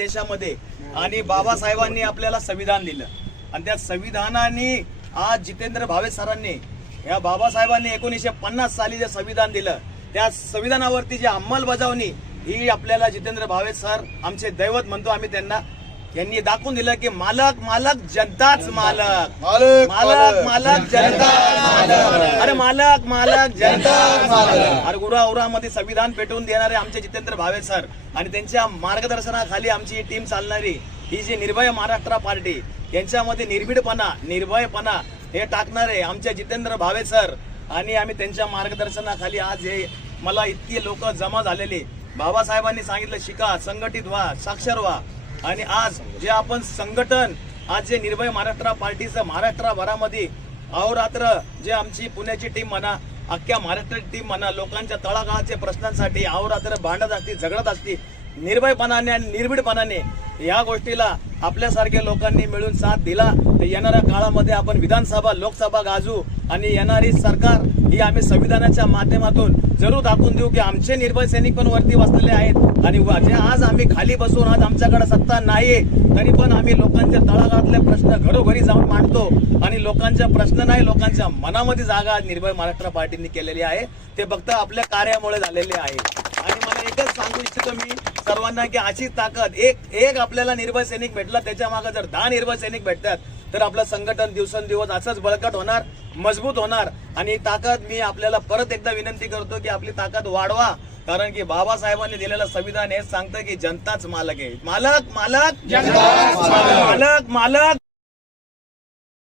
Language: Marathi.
देशामध्ये आणि बाबासाहेबांनी आपल्याला संविधान दिलं आणि त्या संविधानाने आज जितेंद्र भावे सरांनी या बाबासाहेबांनी 1950 साली जे संविधान दिलं त्या संविधानावरती जी अंमलबजावणी ही आपल्याला जितेंद्र भावे सर आमचे दैवत म्हणतो आम्ही त्यांना यांनी दाखवून दिलं की मालक मालक जनताच मालक मालक मालक जनता अरे मालक मालक जनता अरे उरामध्ये संविधान पेटवून देणारे आमचे जितेंद्र भावे सर आणि त्यांच्या मार्गदर्शनाखाली आमची ही टीम चालणारी ही जी निर्भय महाराष्ट्र पार्टी यांच्यामध्ये निर्भयपणा हे टाकणारे आमचे जितेंद्र भावे सर आणि आम्ही त्यांच्या मार्गदर्शनाखाली आज हे मला इतकी लोक जमा झालेली बाबासाहेबांनी सांगितलं शिका संघटित व्हा साक्षर व्हा आणि आज जे आपण संघटन आज जे निर्भय महाराष्ट्र पार्टीचं महाराष्ट्रभरामध्ये अहोरात्र जे आमची पुण्याची टीम म्हणा अख्ख्या महाराष्ट्राची टीम म्हणा लोकांच्या तळागाळाच्या प्रश्नांसाठी अहोरात्र भांडत असते झगडत असते निर्भयपणाने आणि निर्भीडपणाने या गोष्टीला आपल्यासारख्या लोकांनी मिळून साथ दिला तर येणाऱ्या काळामध्ये आपण विधानसभा लोकसभा गाजू आणि येणारी सरकार ही आम्ही संविधानाच्या माध्यमातून जरूर दाखवून देऊ की आमचे निर्भय सैनिक पण वरती बसलेले आहेत आणि जे आज आम्ही खाली बसून आज आमच्याकडे सत्ता नाहीये तरी पण आम्ही लोकांच्या तळागाळातले प्रश्न घरोघरी जाऊन मांडतो आणि लोकांच्या प्रश्न नाही लोकांच्या मनामध्ये जागा निर्भय महाराष्ट्र पार्टीने केलेली आहे ते फक्त आपल्या कार्यामुळे झालेले आहे आणि मला एकच सांगू इच्छितो मी सर्वांना की अशी ताकद एक आपल्याला निर्भय सैनिक भेटला त्याच्या मागे जर 10 निर्भय सैनिक भेटतात तर आपलं संघटन दिवसेंदिवस असंच बळकट होणार मजबूत होणार आणि ताकद मी आपल्याला परत एकदा विनंती करतो की आपली ताकद वाढवा कारण की बाबासाहेबांनी दिलेलं संविधान हे सांगतं की जनताच मालक आहे मालक मालक मालक मालक